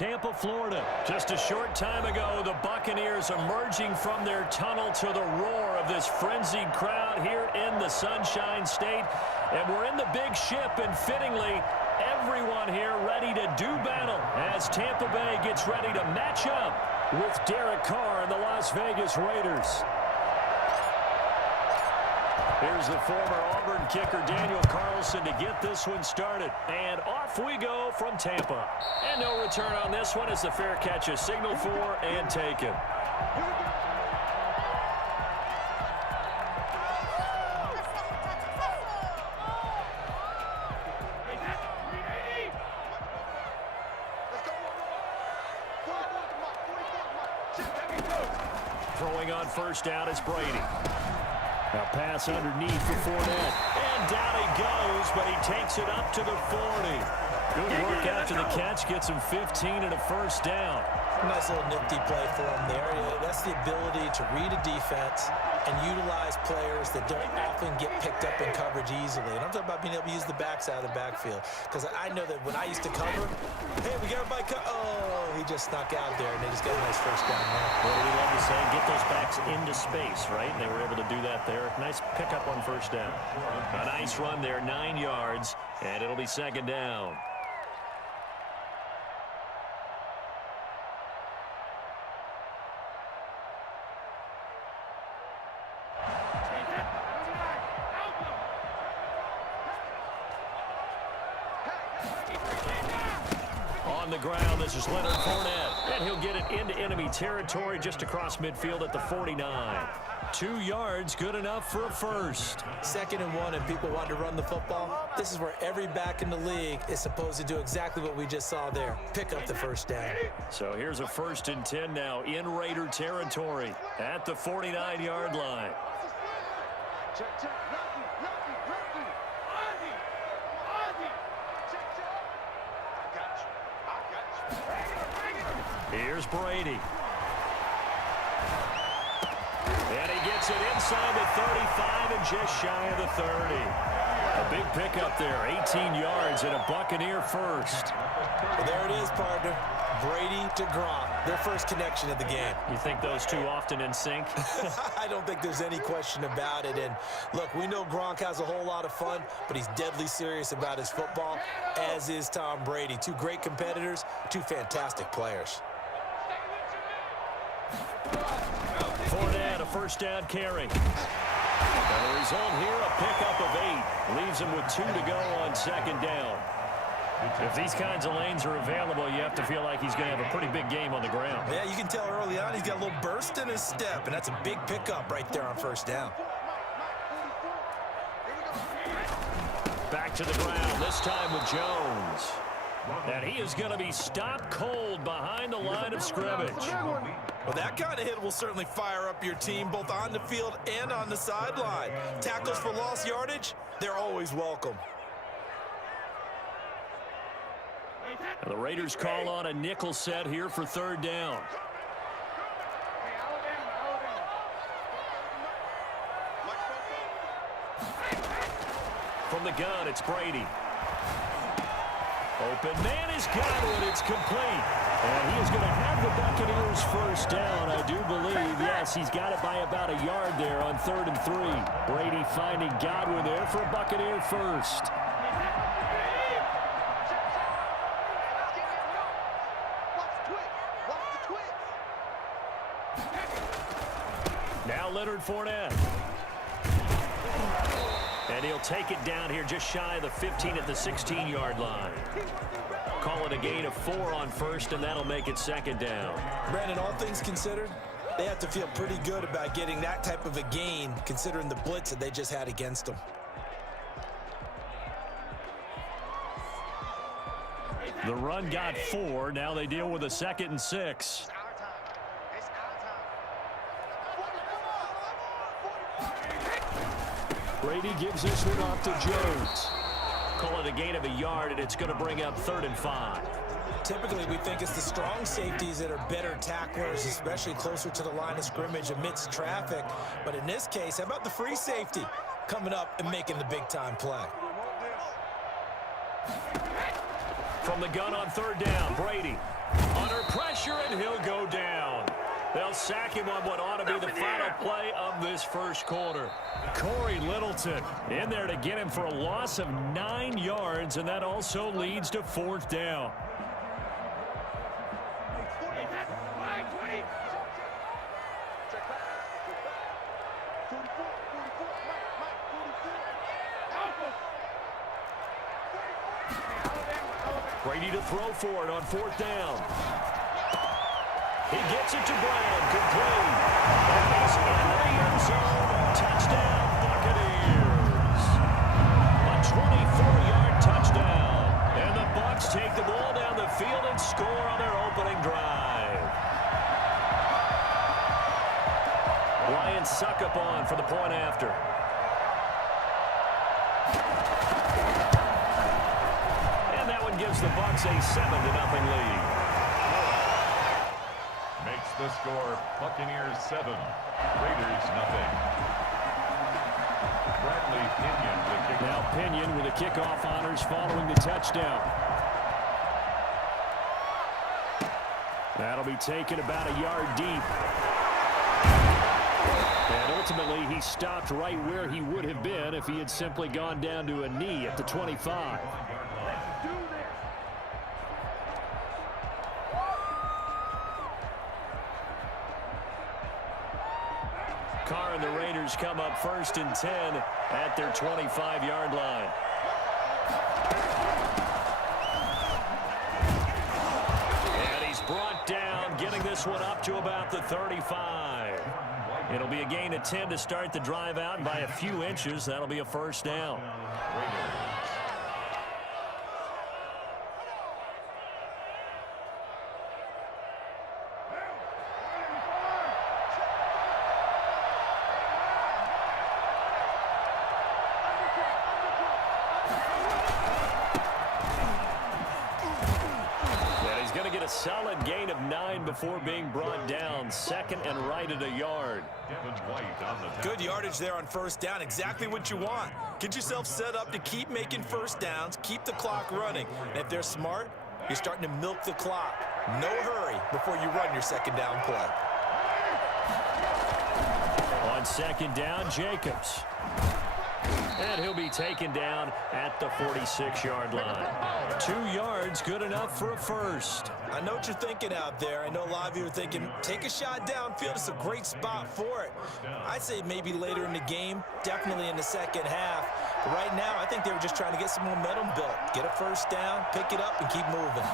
Tampa, Florida. Just a short time ago, the Buccaneers emerging from their tunnel to the roar of this frenzied crowd here in the Sunshine State. And we're in the big ship, and fittingly, everyone here ready to do battle as Tampa Bay gets ready to match up with Derek Carr and the Las Vegas Raiders. Here's the former Auburn kicker, Daniel Carlson, to get this one started. And off we go from Tampa. And no return on this one as the fair catch is signaled for and taken. Throwing on first down is Brady. A pass underneath for Fournette. And down he goes, but he takes it up to the 40. Good work after the catch. Gets him 15 and a first down. Nice little nifty play for him there. That's the ability to read a defense and utilize players that don't often get picked up in coverage easily. And I'm talking about being able to use the backside of the backfield. Because I know that when I used to cover, hey, we got everybody oh, he just snuck out there, and they just got a nice first down there. What do we love to say? Get those backs into space, right? And they were able to do that there. Nice pickup on first down. A nice run there, 9 yards, and it'll be second down. On the ground, this is Leonard Fournette, and he'll get it into enemy territory just across midfield at the 49. 2 yards, good enough for a first. 2nd and 1, and people want to run the football. This is where every back in the league is supposed to do exactly what we just saw there. Pick up the first down. So here's a 1st and 10 now in Raider territory at the 49-yard line. Here's Brady. And he gets it inside the 35 and just shy of the 30. A big pickup there, 18 yards and a Buccaneer first. Well, there it is, partner. Brady to Gronk, their first connection of the game. You think those two often in sync? I don't think there's any question about it. And look, we know Gronk has a whole lot of fun, but he's deadly serious about his football, as is Tom Brady. Two great competitors, two fantastic players. Fournette, a first down carry. And the result here, a pickup of 8. Leaves him with 2 to go on second down. If these kinds of lanes are available, you have to feel like he's going to have a pretty big game on the ground. Yeah, you can tell early on he's got a little burst in his step, and that's a big pickup right there on first down. Back to the ground, this time with Jones. And he is going to be stopped cold behind the line of scrimmage. Well, that kind of hit will certainly fire up your team, both on the field and on the sideline. Tackles for lost yardage, they're always welcome. The Raiders call on a nickel set here for 3rd down. From the gun, it's Brady. Open man is Godwin. It's complete. And he is going to have the Buccaneers first down. I do believe, yes, he's got it by about a yard there on 3rd and 3. Brady finding Godwin there for a Buccaneer first. Now Leonard Fournette. And he'll take it down here just shy of the 15 at the 16-yard line. Call it a gain of 4 on first, and that'll make it second down. Brandon, all things considered, they have to feel pretty good about getting that type of a gain, considering the blitz that they just had against them. The run got 4. Now they deal with a 2nd and 6. Brady gives this one off to Jones. Call it a gain of a yard, and it's going to bring up 3rd and 5. Typically, we think it's the strong safeties that are better tacklers, especially closer to the line of scrimmage amidst traffic. But in this case, how about the free safety coming up and making the big-time play? From the gun on 3rd down, Brady sack him on what ought to be the final play of this first quarter. Corey Littleton in there to get him for a loss of 9 yards, and that also leads to 4th down. Brady to throw for it on 4th down. He gets it to Brown, complete. And he's in the end zone. Touchdown, Buccaneers. A 24-yard touchdown. And the Bucs take the ball down the field and score on their opening drive. Ryan Succop for the point after. Gives the Bucs a 7-0 lead. Makes the score Buccaneers 7, Raiders 0. Bradley Pinion with the now Pinion with the kickoff honors following the touchdown. That'll be taken about a yard deep. And ultimately he stopped right where he would have been if he had simply gone down to a knee at the 25. Carr and the Raiders come up 1st and 10 at their 25-yard line. And he's brought down, getting this one up to about the 35. It'll be a gain of 10 to start the drive out, and by a few inches, that'll be a 1st down. Solid gain of 9 before being brought down. 2nd and right at a yard. Good yardage there on 1st down. Exactly what you want. Get yourself set up to keep making 1st downs, keep the clock running. And if they're smart, you're starting to milk the clock. No hurry before you run your 2nd down play. On 2nd down, Jacobs. And he'll be taken down at the 46-yard line. 2 yards, good enough for a 1st. I know what you're thinking out there. I know a lot of you are thinking, take a shot downfield. It's a great spot for it. I'd say maybe later in the game, definitely in the 2nd half. But right now, I think they were just trying to get some momentum built. Get a 1st down, pick it up, and keep moving.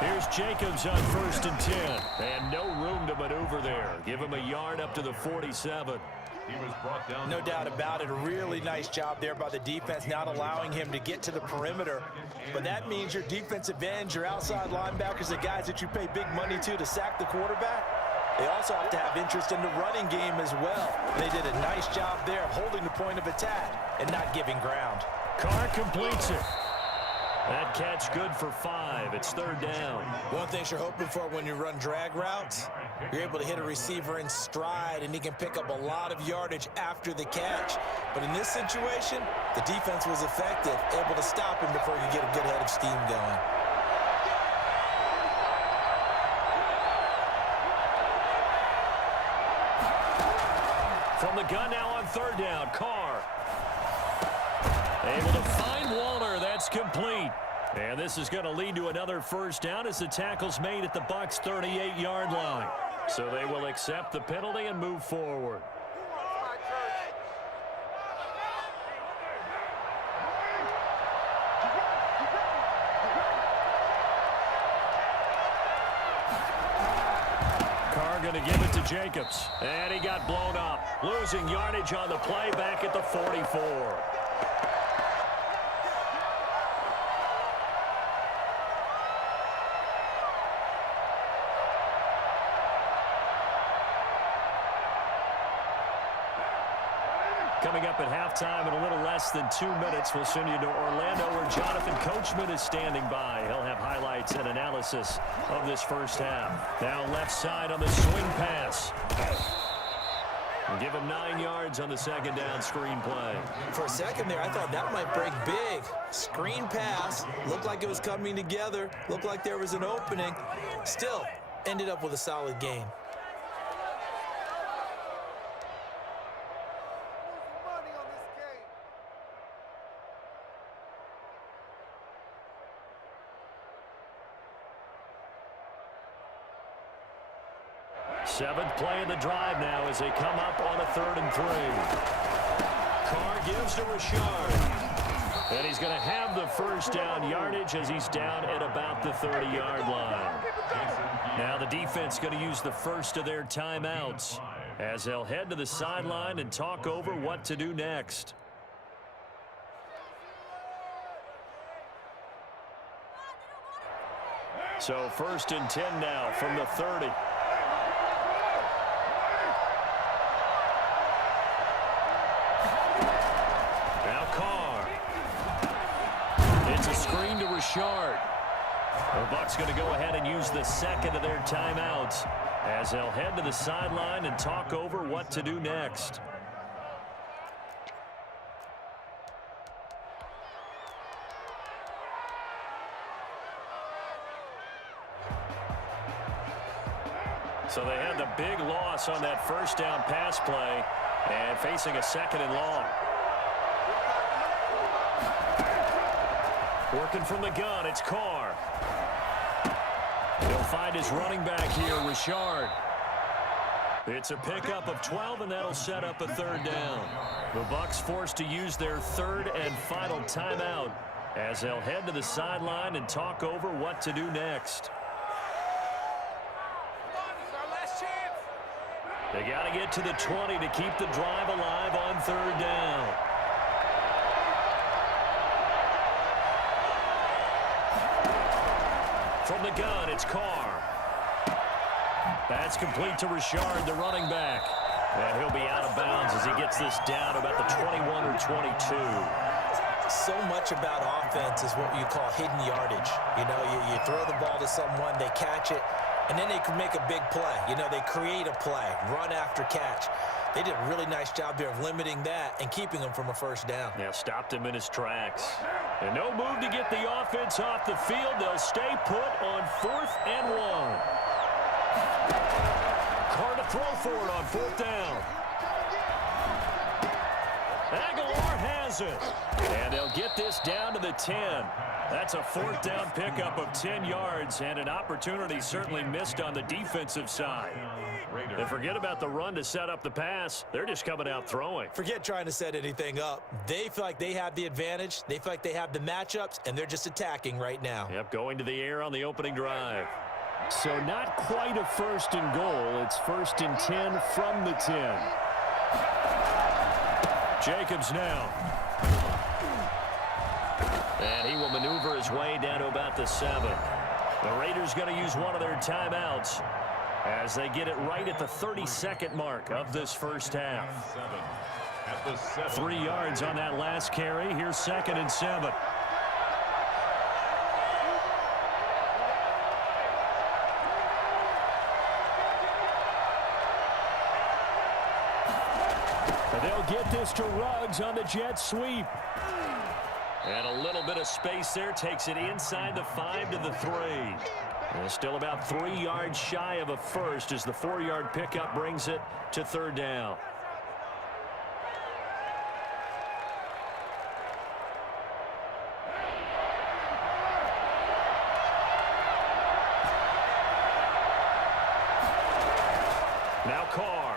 Here's Jacobs on 1st and 10. And no room to maneuver there. Give him a yard up to the 47. He was brought down. No doubt about it. A really nice job there by the defense, not allowing him to get to the perimeter. But that means your defensive ends, your outside linebackers, the guys that you pay big money to sack the quarterback, they also have to have interest in the running game as well. They did a nice job there of holding the point of attack and not giving ground. Carr completes it. That catch good for 5. It's 3rd down. One thing you're hoping for when you run drag routes, you're able to hit a receiver in stride, and he can pick up a lot of yardage after the catch. But in this situation, the defense was effective, able to stop him before he could get a good head of steam going. From the gun now on 3rd down, Carr. Able to find Waller. That's complete. And this is going to lead to another 1st down as the tackle's made at the Bucs' 38-yard line. So they will accept the penalty and move forward. Carr going to give it to Jacobs. And he got blown up. Losing yardage on the play back at the 44. Coming up at halftime in a little less than 2 minutes, we'll send you to Orlando where Jonathan Coachman is standing by. He'll have highlights and analysis of this 1st half. Now left side on the swing pass. And give him 9 yards on the 2nd down screen play. For a second there, I thought that might break big. Screen pass. Looked like it was coming together. Looked like there was an opening. Still, ended up with a solid gain. Seventh play of the drive now as they come up on a 3rd and 3. Carr gives to Richard. And he's going to have the first down yardage as he's down at about the 30-yard line. Now the defense going to use the first of their timeouts as they'll head to the sideline and talk over what to do next. So 1st and 10 now from the 30. Now Carr. It's a screen to Richard. The Bucs going to go ahead and use the second of their timeouts as they'll head to the sideline and talk over what to do next. So they had the big loss on that first down pass play and facing a 2nd and long. Working from the gun, it's Carr. He'll find his running back here, Richard. It's a pickup of 12, and that'll set up a 3rd down. The Bucs forced to use their 3rd and final timeout as they'll head to the sideline and talk over what to do next. They got to get to the 20 to keep the drive alive on 3rd down. From the gun, it's Carr. That's complete to Richard, the running back. And he'll be out of bounds as he gets this down about the 21 or 22. So much about offense is what you call hidden yardage. You know, you throw the ball to someone, they catch it, and then they can make a big play. You know, they create a play, run after catch. They did a really nice job here of limiting that and keeping him from a first down. Yeah, stopped him in his tracks. And no move to get the offense off the field. They'll stay put on 4th and 1. Carr to throw for it on 4th down. Aguilar has it. And they'll get this down to the 10. That's a 4th down pickup of 10 yards and an opportunity certainly missed on the defensive side. And forget about the run to set up the pass. They're just coming out throwing. Forget trying to set anything up. They feel like they have the advantage. They feel like they have the matchups, and they're just attacking right now. Yep, going to the air on the opening drive. So not quite a 1st and goal. It's 1st and 10 from the 10. Jacobs now. And he will maneuver his way down to about the 7. The Raiders going to use one of their timeouts as they get it right at the 32nd mark of this first half. 3 yards on that last carry. Here's 2nd and 7. And they'll get this to Ruggs on the jet sweep. And a little bit of space there takes it inside the 5 to the 3. And still about 3 yards shy of a first as the 4-yard pickup brings it to 3rd down. Now Carr.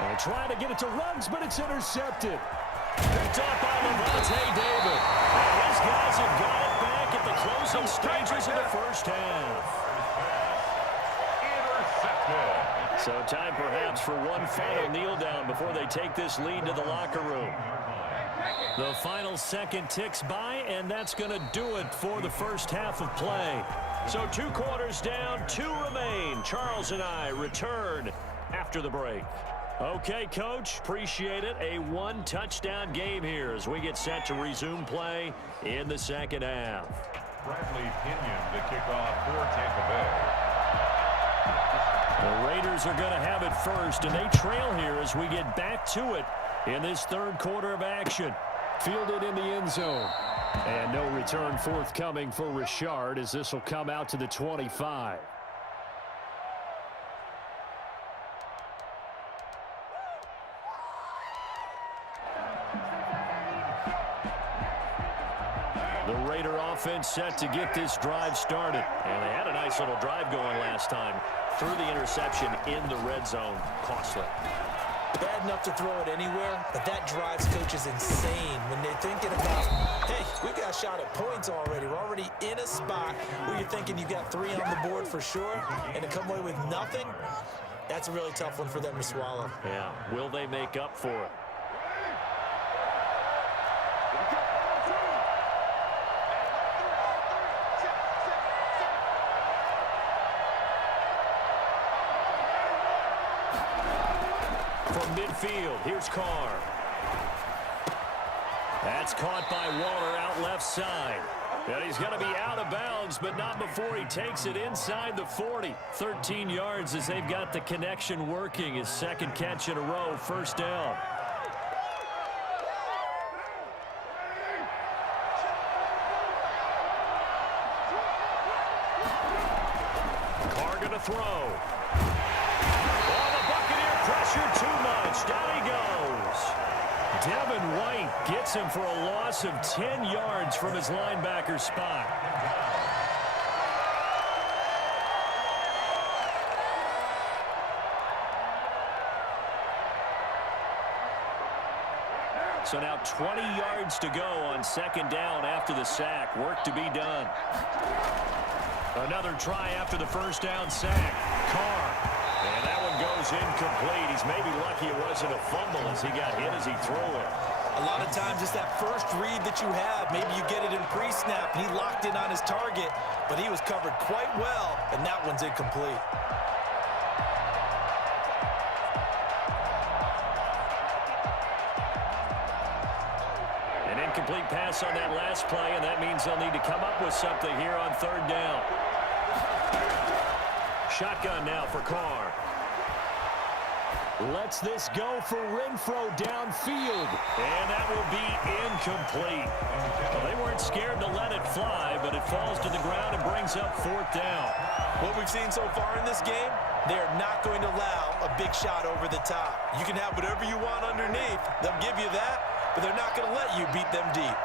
And trying to get it to Ruggs, but it's intercepted. Picked up by Levante David. And his guys have got it back at the closing stages of the first half. So time perhaps for one final kneel down before they take this lead to the locker room. The final second ticks by, and that's going to do it for the first half of play. So 2 quarters down, 2 remain. Charles and I return after the break. Okay, Coach, appreciate it. A 1-touchdown game here as we get set to resume play in the second half. Bradley Pinion to kick off for Tampa Bay. The Raiders are going to have it first, and they trail here as we get back to it in this 3rd quarter of action. Fielded in the end zone. And no return forthcoming for Richard as this will come out to the 25. The Raider offense set to get this drive started. And they had a nice little drive going last time. Threw the interception in the red zone. Costly. Bad enough to throw it anywhere, but that drives coaches insane when they're thinking about, hey, we got a shot at points already. We're already in a spot where you're thinking you got 3 on the board for sure, and to come away with nothing, that's a really tough one for them to swallow. Yeah, will they make up for it? From midfield, here's Carr. That's caught by Waller out left side. And he's going to be out of bounds, but not before he takes it inside the 40. 13 yards as they've got the connection working. His second catch in a row, first down. Carr going to throw. Pressure too much. Down he goes. Devin White gets him for a loss of 10 yards from his linebacker spot. So now 20 yards to go on second down after the sack. Work to be done. Another try after the first down sack. Carr. And that one goes incomplete. He's maybe lucky it wasn't a fumble as he got hit as he threw it. A lot of times it's that first read that you have. Maybe you get it in pre-snap and he locked in on his target, but he was covered quite well, and that one's incomplete. An incomplete pass on that last play, and that means they'll need to come up with something here on third down. Shotgun now for Carr. Lets this go for Renfro downfield. And that will be incomplete. Well, they weren't scared to let it fly, but it falls to the ground and brings up fourth down. What we've seen so far in this game, they're not going to allow a big shot over the top. You can have whatever you want underneath. They'll give you that, but they're not going to let you beat them deep.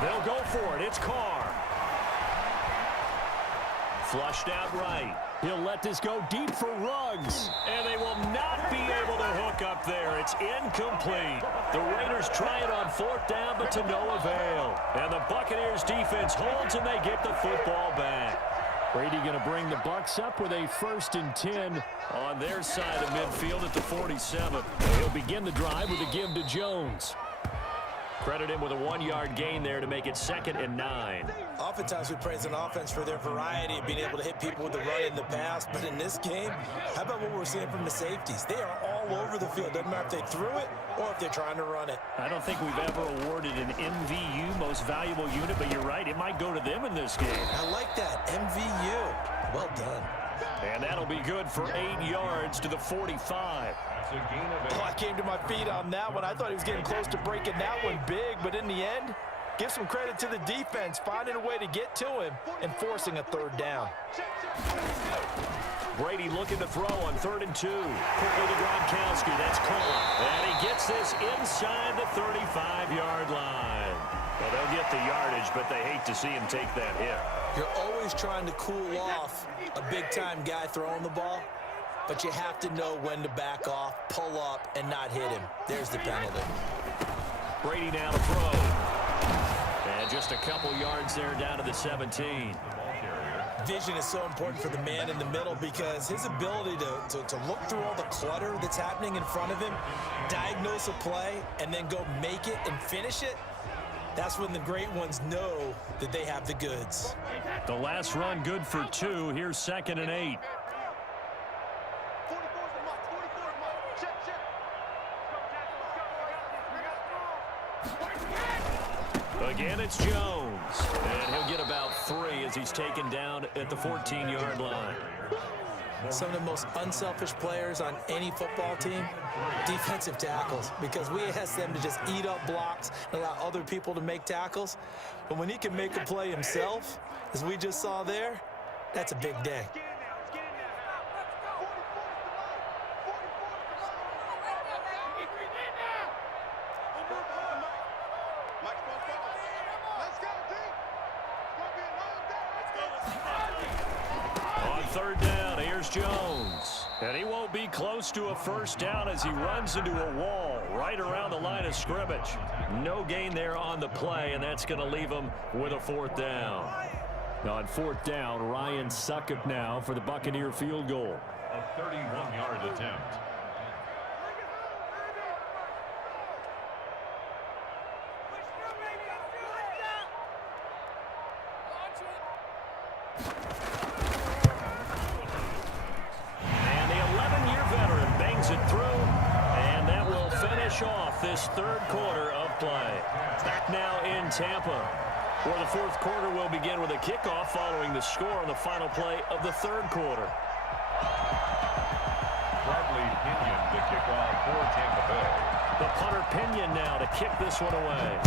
They'll go for it. It's Carr. Flushed out right. He'll let this go deep for Ruggs. And they will not be able to hook up there. It's incomplete. The Raiders try it on fourth down, but to no avail. And the Buccaneers defense holds, and they get the football back. Brady going to bring the Bucs up with a 1st and 10 on their side of midfield at the 47. He'll begin the drive with a give to Jones. Credit him with a 1-yard gain there to make it 2nd and 9. Oftentimes we praise an offense for their variety of being able to hit people with the run and the pass. But in this game, how about what we're seeing from the safeties? They are all over the field. Doesn't matter if they threw it or if they're trying to run it. I don't think we've ever awarded an MVU, most valuable unit, but you're right. It might go to them in this game. I like that. MVU. Well done. And that'll be good for 8 yards to the 45. Oh, I came to my feet on that one. I thought he was getting close to breaking that one big, but in the end, give some credit to the defense, finding a way to get to him and forcing a third down. Brady looking to throw on 3rd and 2. Quickly to Gronkowski. That's caught. And he gets this inside the 35-yard line. Well, they'll get the yardage, but they hate to see him take that hit. You're always trying to cool off a big-time guy throwing the ball, but you have to know when to back off, pull up, and not hit him. There's the penalty. Brady now to throw. And just a couple yards there down to the 17. Vision is so important for the man in the middle because his ability to look through all the clutter that's happening in front of him, diagnose a play, and then go make it and finish it, that's when the great ones know that they have the goods. The last run good for 2. Here's 2nd and 8. Again, it's Jones. And he'll get about 3 as he's taken down at the 14-yard line. Some of the most unselfish players on any football team, defensive tackles, because we ask them to just eat up blocks and allow other people to make tackles. But when he can make a play himself, as we just saw there, that's a big day. On third down, here's Jones. And he won't be close to a first down as he runs into a wall right around the line of scrimmage. No gain there on the play, and that's going to leave him with a fourth down. On fourth down, Ryan Succop now for the Buccaneer field goal. A 31-yard attempt. And the 11-year veteran bangs it through, and that will finish off this third quarter of play. Back now in Tampa, where the fourth quarter will begin with a kickoff following the score on the final play of the third quarter. Bradley Pinion to kick off for Tampa Bay. The punter Pinion now to kick this one away.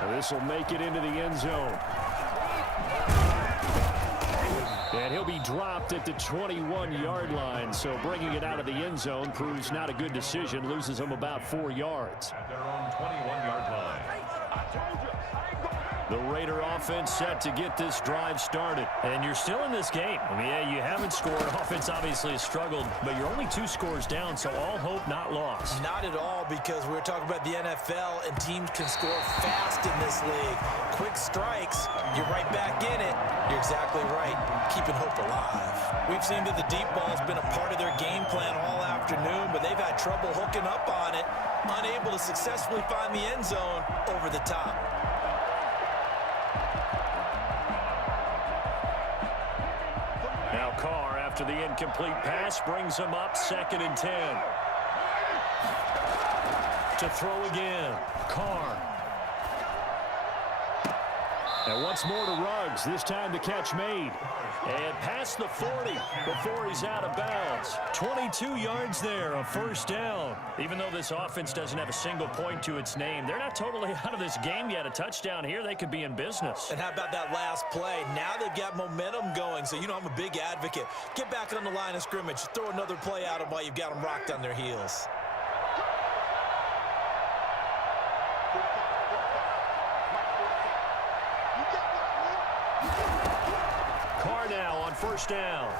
And this will make it into the end zone. And he'll be dropped at the 21-yard line, so bringing it out of the end zone proves not a good decision. Loses him about 4 yards. At their own 21-yard line. The Raider offense set to get this drive started. And you're still in this game. I mean, yeah, you haven't scored. Offense obviously has struggled, but you're only 2 scores down, so all hope not lost. Not at all, because we're talking about the NFL, and teams can score fast in this league. Quick strikes, you're right back in it. You're exactly right. Keeping hope alive. We've seen that the deep ball's been a part of their game plan all afternoon, but they've had trouble hooking up on it, unable to successfully find the end zone over the top. Now Carr, after the incomplete pass, brings him up 2nd and 10. To throw again, Carr. And once more to Ruggs, this time the catch made. And past the 40 before he's out of bounds. 22 yards there, a first down. Even though this offense doesn't have a single point to its name, they're not totally out of this game yet. A touchdown here, they could be in business. And how about that last play? Now they've got momentum going, so you know I'm a big advocate. Get back on the line of scrimmage. Throw another play at them while you've got them rocked on their heels. Carr now on first down.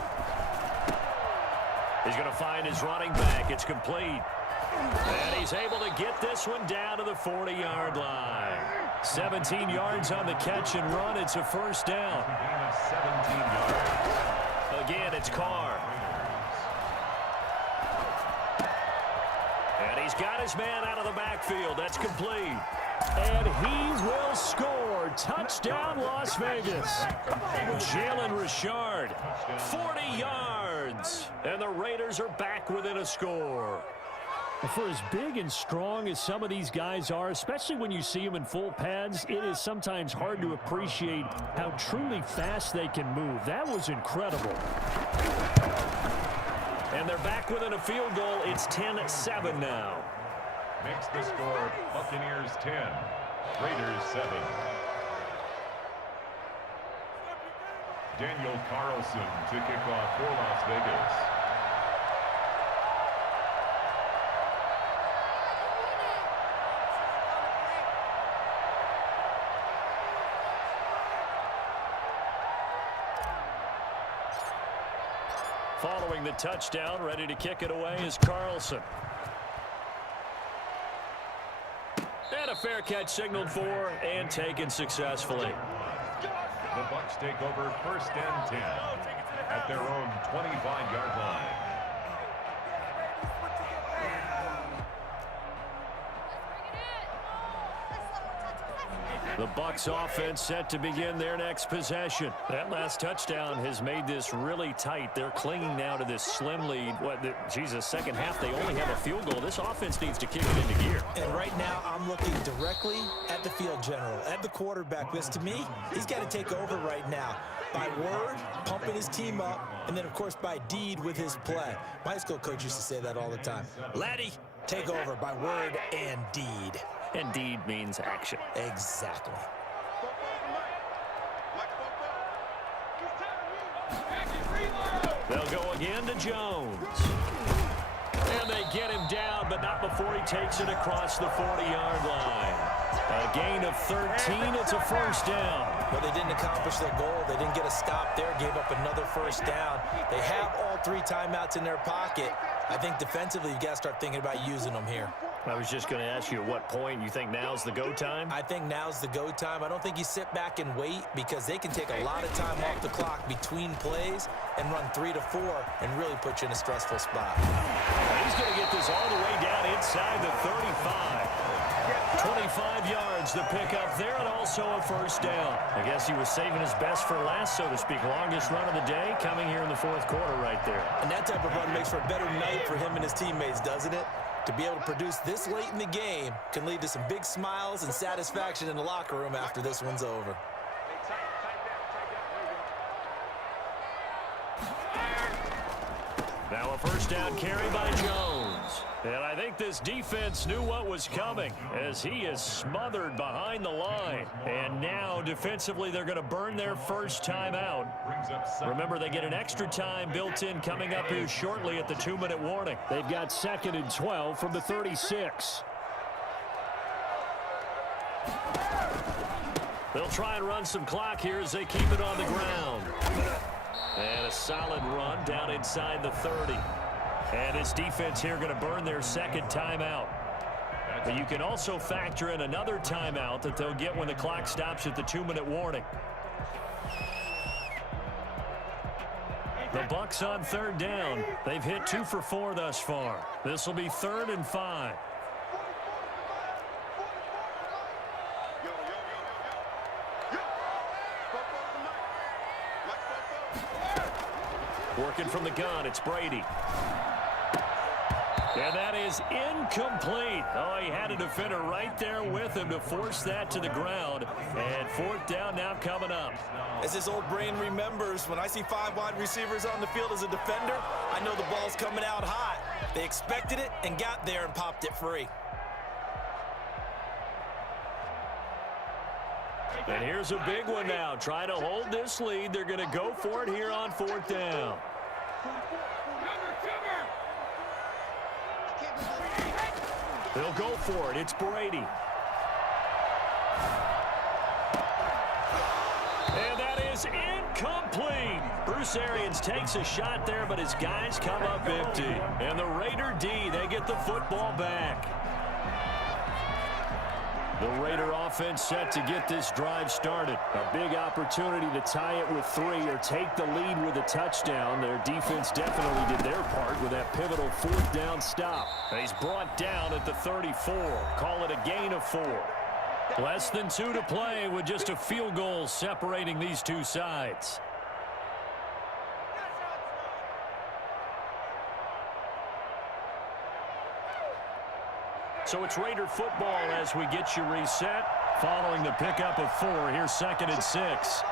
He's going to find his running back. It's complete. And he's able to get this one down to the 40-yard line. 17 yards on the catch and run. It's a first down. 17 yards. Again, it's Carr. And he's got his man out of the backfield. That's complete. And he will score. Touchdown, Las Vegas. Jalen Richard, 40 yards. And the Raiders are back within a score. For as big and strong as some of these guys are, especially when you see them in full pads, it is sometimes hard to appreciate how truly fast they can move. That was incredible. And they're back within a field goal. It's 10-7 now. Makes the score Buccaneers 10, Raiders 7. Daniel Carlson to kick off for Las Vegas. Following the touchdown, ready to kick it away is Carlson. And a fair catch signaled for and taken successfully. The Bucs take over 1st and 10 at their own 25-yard line. The Bucs offense set to begin their next possession. That last touchdown has made this really tight. They're clinging now to this slim lead. Second half, they only have a field goal. This offense needs to kick it into gear. And right now, I'm looking directly at the field general, at the quarterback, because to me, he's got to take over right now. By word, pumping his team up, and then, of course, by deed with his play. My high school coach used to say that all the time. Laddie, take over by word and deed. And deed means action. Exactly. They'll go again to Jones. And they get him down, but not before he takes it across the 40-yard line. A gain of 13. It's a first down. Well, they didn't accomplish their goal. They didn't get a stop there, gave up another first down. They have all 3 timeouts in their pocket. I think defensively, you've got to start thinking about using them here. I was just going to ask you at what point you think now's the go time? I think now's the go time. I don't think you sit back and wait because they can take a lot of time off the clock between plays and run 3 to 4 and really put you in a stressful spot. He's going to get this all the way down inside the 35. 25 yards, the pickup there, and also a first down. I guess he was saving his best for last, so to speak. Longest run of the day coming here in the fourth quarter right there. And that type of run makes for a better night for him and his teammates, doesn't it? To be able to produce this late in the game can lead to some big smiles and satisfaction in the locker room after this one's over. Now a first down carry by Jones. And I think this defense knew what was coming as he is smothered behind the line. And now defensively they're going to burn their first time out. Remember, they get an extra time built in coming up here shortly at the 2-minute warning. They've got 2nd and 12 from the 36. They'll try and run some clock here as they keep it on the ground. And a solid run down inside the 30. And this defense here going to burn their second timeout. But you can also factor in another timeout that they'll get when the clock stops at the 2-minute warning. The Bucs on 3rd down. They've hit 2 for 4 thus far. This will be 3rd and 5. Working from the gun, it's Brady. And that is incomplete. Oh, he had a defender right there with him to force that to the ground. And 4th down now coming up. As his old brain remembers, when I see 5 wide receivers on the field as a defender, I know the ball's coming out hot. They expected it and got there and popped it free. And here's a big one now. Trying to hold this lead. They're going to go for it here on 4th down. They'll go for it. It's Brady. And that is incomplete. Bruce Arians takes a shot there, but his guys come up empty. And the Raider D, they get the football back. The Raider offense set to get this drive started. A big opportunity to tie it with 3 or take the lead with a touchdown. Their defense definitely did their part with that pivotal 4th down stop. And he's brought down at the 34. Call it a gain of 4. Less than 2 to play with just a field goal separating these two sides. So it's Raider football as we get you reset. Following the pickup of 4, here's 2nd and 6.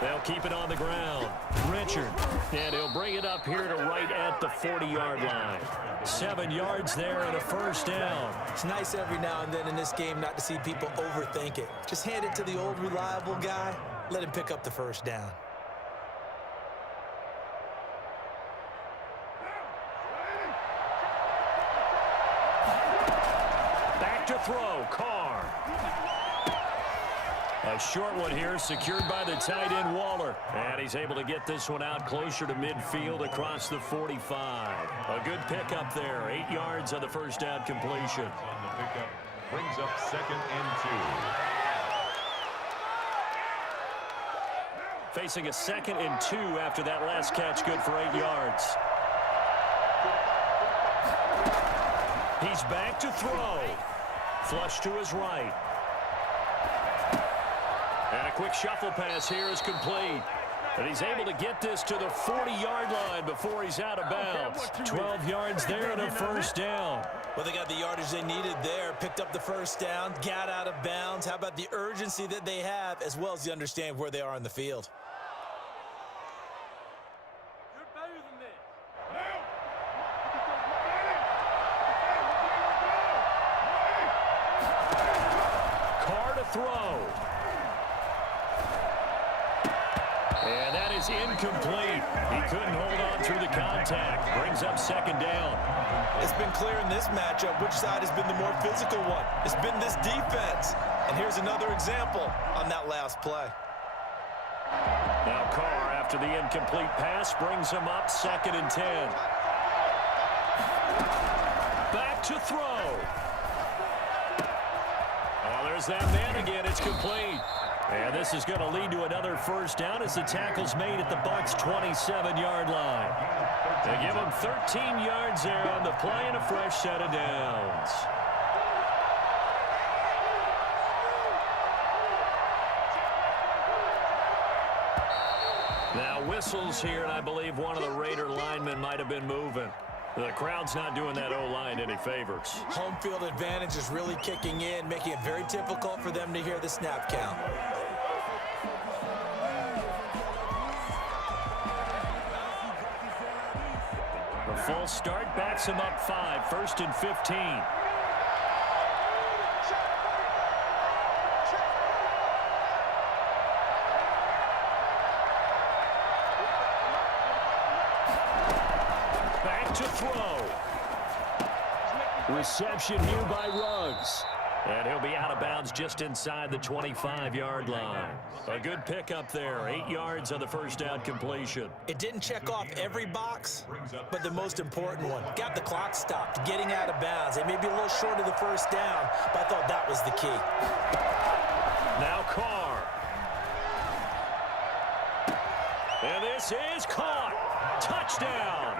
They'll keep it on the ground. Richard, and he'll bring it up here to right at the 40-yard line. 7 yards there and a first down. It's nice every now and then in this game not to see people overthink it. Just hand it to the old reliable guy. Let him pick up the first down. Back to throw, Carr. A short one here, secured by the tight end, Waller. And he's able to get this one out closer to midfield across the 45. A good pickup there, 8 yards on the first down completion. On the pickup, brings up 2nd and 2. Facing a 2nd and 2 after that last catch, good for 8 yards. He's back to throw. Flush to his right. And a quick shuffle pass here is complete. And he's able to get this to the 40-yard line before he's out of bounds. 12 yards there and a first down. Well, they got the yardage they needed there, picked up the first down, got out of bounds. How about the urgency that they have, as well as the understand where they are on the field? throw. And that is incomplete. He couldn't hold on through the contact. Brings up second down. It's been clear in this matchup which side has been the more physical one. It's been this defense. And here's another example on that last play. Now Carr, after the incomplete pass, brings him up second and 10. Back to throw. Oh, there's that man again. It's complete. And this is going to lead to another first down as the tackle's made at the Bucs' 27-yard line. They give him 13 yards there on the play and a fresh set of downs. Now whistles here, and I believe one of the Raider linemen might have been moving. The crowd's not doing that O-line any favors. Home field advantage is really kicking in, making it very difficult for them to hear the snap count. The full start backs him up 5, first and 15. To throw. Reception here by Ruggs. And he'll be out of bounds just inside the 25-yard line. A good pickup there. 8 yards on the first down completion. It didn't check off every box, but the most important one. Got the clock stopped, getting out of bounds. It may be a little short of the first down, but I thought that was the key. Now Carr. And this is caught. Touchdown.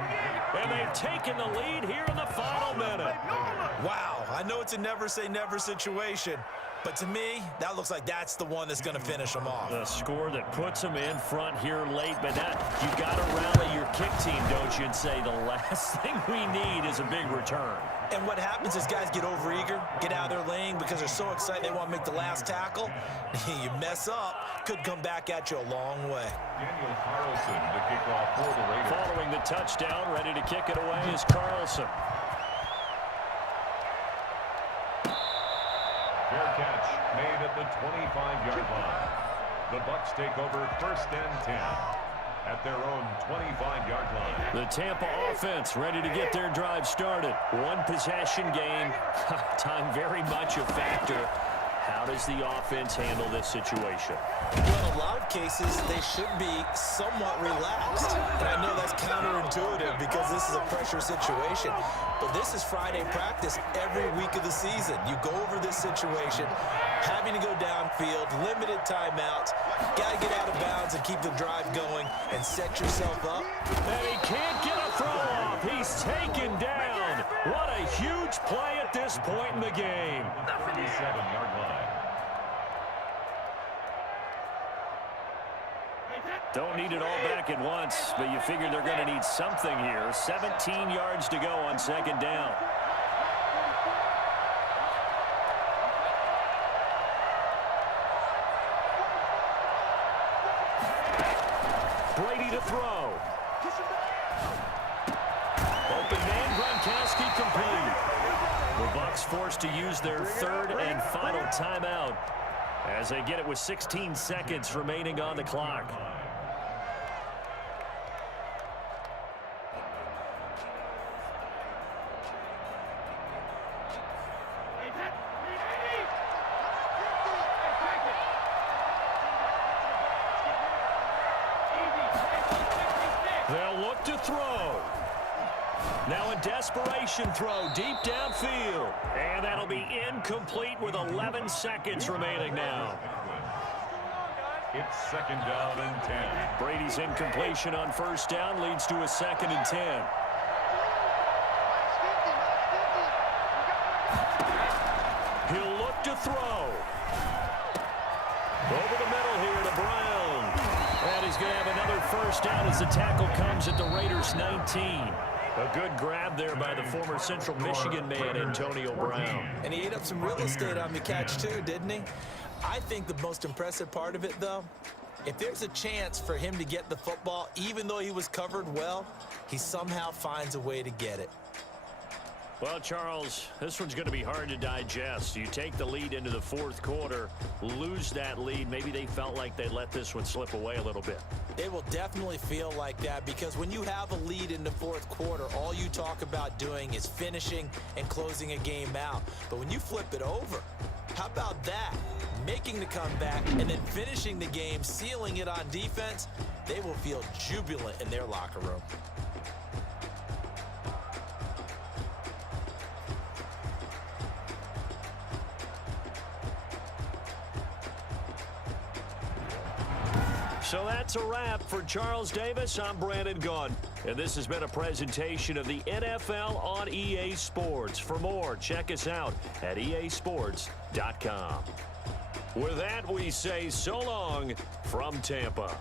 And they've taken the lead here in the final minute. Wow, I know it's a never-say-never situation, but to me, that looks like that's the one that's going to finish them off. The score that puts them in front here late, but you got to rally your kick team, don't you, and say the last thing we need is a big return. And what happens is guys get overeager, get out of their lane because they're so excited they want to make the last tackle. You mess up, could come back at you a long way. Daniel Carlson to kick off for the Raiders. Following the touchdown, ready to kick it away is Carlson. Fair catch made at the 25-yard line. The Bucs take over first and 10 at their own 25-yard line. The Tampa offense ready to get their drive started. One possession game. Time very much a factor. How does the offense handle this situation? Well, in a lot of cases, they should be somewhat relaxed. And I know that's counterintuitive because this is a pressure situation. But this is Friday practice every week of the season. You go over this situation, having to go downfield, limited timeouts, got to get out of bounds and keep the drive going and set yourself up. And he can't get a throw off. He's taken down. What a huge play at this point in the game. 37-yard line. Don't need it all back at once, but you figure they're going to need something here. 17 yards to go on second down. Brady to throw. Open man, Gronkowski complete. The Bucs forced to use their third and final timeout as they get it with 16 seconds remaining on the clock. They'll look to throw. Now a desperation throw deep downfield. And that'll be incomplete with 11 seconds remaining now. It's second down and 10. Brady's incompletion on first down leads to a second and 10. He'll look to throw. Over the middle here to Brown. And he's going to have another first down as the tackle comes at the Raiders' 19. A good grab there by the former Central Michigan man, Antonio Brown. And he ate up some real estate on the catch too, didn't he? I think the most impressive part of it, though, if there's a chance for him to get the football, even though he was covered well, he somehow finds a way to get it. Well, Charles, this one's going to be hard to digest. You take the lead into the fourth quarter, lose that lead. Maybe they felt like they let this one slip away a little bit. It will definitely feel like that because when you have a lead in the fourth quarter, all you talk about doing is finishing and closing a game out. But when you flip it over, how about that? Making the comeback and then finishing the game, sealing it on defense, they will feel jubilant in their locker room. So that's a wrap for Charles Davis. I'm Brandon Gaudin, and this has been a presentation of the NFL on EA Sports. For more, check us out at easports.com. With that, we say so long from Tampa.